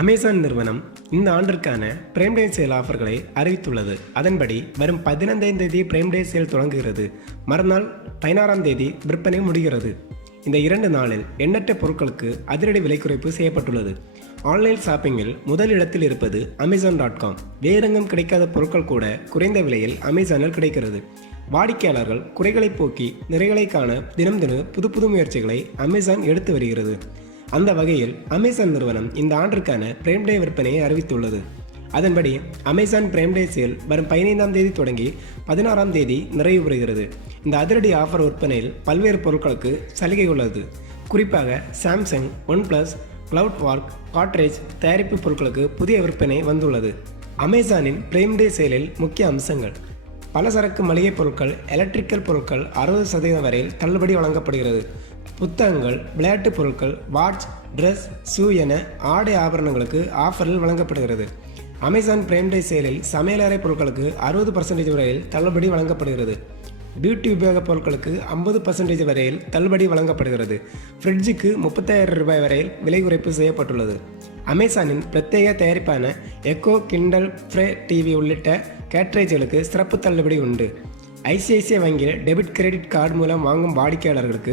Amazon நிறுவனம் இந்த ஆண்டிற்கான பிரைம் டே சேல் ஆஃபர்களை அறிவித்துள்ளது. அதன்படி வரும் 15ஆம் தேதி பிரைம் டே சேல் தொடங்குகிறது. மறுநாள் 16ஆம் தேதி விற்பனை முடிகிறது. இந்த 2 நாளில் எண்ணற்ற பொருட்களுக்கு அதிரடி விலை குறைப்பு செய்யப்பட்டுள்ளது. ஆன்லைன் ஷாப்பிங்கில் முதல் இடத்தில் இருப்பது Amazon.com. வேறெங்கும் கிடைக்காத பொருட்கள் கூட குறைந்த விலையில் அமேசானில் கிடைக்கிறது. வாடிக்கையாளர்கள் குறைகளை போக்கி நிறைகளை காண தினம் புது புது முயற்சிகளை அமேசான் எடுத்து வருகிறது. அந்த வகையில் அமேசான் நிறுவனம் இந்த ஆண்டிற்கான பிரைம் டே விற்பனையை அறிவித்துள்ளது. அதன்படி அமேசான் பிரைம் டே சேல் வரும் 15ஆம் தேதி தொடங்கி 16ஆம் தேதி நிறைவு பெறுகிறது. இந்த அதிரடி ஆஃபர் விற்பனையில் பல்வேறு பொருட்களுக்கு சலுகை உள்ளது. குறிப்பாக சாம்சங், ஒன்பிளஸ், கிளவுட் வார்க், காட்ரேஜ் தயாரிப்பு பொருட்களுக்கு புதிய விற்பனை வந்துள்ளது. அமேசானின் பிரைம் டே சேலில் முக்கிய அம்சங்கள்: பலசரக்கு மளிகை பொருட்கள், எலக்ட்ரிக்கல் பொருட்கள் 60% வரையில் தள்ளுபடி வழங்கப்படுகிறது. புத்தகங்கள், விளையாட்டு பொருட்கள், வாட்ச், ட்ரெஸ், ஷூ என ஆடை ஆபரணங்களுக்கு ஆஃபரில் வழங்கப்படுகிறது. அமேசான் பிரைம் டே சேலில் சமையலறை பொருட்களுக்கு 60% வரையில் தள்ளுபடி வழங்கப்படுகிறது. பியூட்டி உபயோகப் பொருட்களுக்கு 50% வரையில் தள்ளுபடி வழங்கப்படுகிறது. ஃப்ரிட்ஜுக்கு 30,000 ரூபாய் வரையில் விலை குறைப்பு செய்யப்பட்டுள்ளது. அமேசானின் பிரத்யேக தயாரிப்பான எக்கோ, கிண்டல், ஃப்ரே டிவி உள்ளிட்ட கேட்ரேஜ்களுக்கு சிறப்பு தள்ளுபடி உண்டு. ஐசிஐசிஐ வங்கியில் டெபிட் கிரெடிட் கார்டு மூலம் வாங்கும் வாடிக்கையாளர்களுக்கு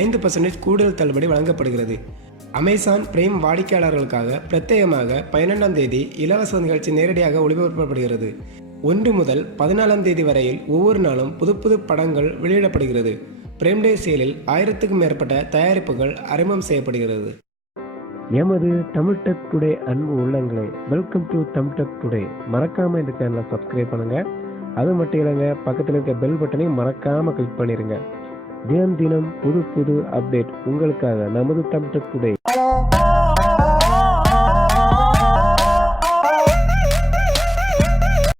5% கூடுதல் தள்ளுபடி வழங்கப்படுகிறது. அமேசான் பிரைம் வாடிக்கையாளர்களுக்காக பிரத்யேகமாக 12ஆம் தேதி இலவச நிகழ்ச்சி நேரடியாக ஒளிபரப்பப்படுகிறது. 1 முதல் 14ஆம் தேதி வரையில் ஒவ்வொரு நாளும் புது படங்கள் வெளியிடப்படுகிறது. பிரைம் டே சேலில் 1000க்கும் மேற்பட்ட தயாரிப்புகள் அறிமுகம் செய்யப்படுகிறது. எமது தமிழ் டெக் டுடே அன்பு உள்ளங்களே, welcome to Tamil tech today. மறக்காம இந்த சேனலை சப்ஸ்கிரைப் பண்ணுங்க. அது மட்டும் இல்லைங்க, பக்கத்தில் இருக்க பெல் பட்டனையும் மறக்காம கிளிக் பண்ணிருங்க. தினம் புது அப்டேட் உங்களுக்காக நமது தமிழ் டெக் டுடே.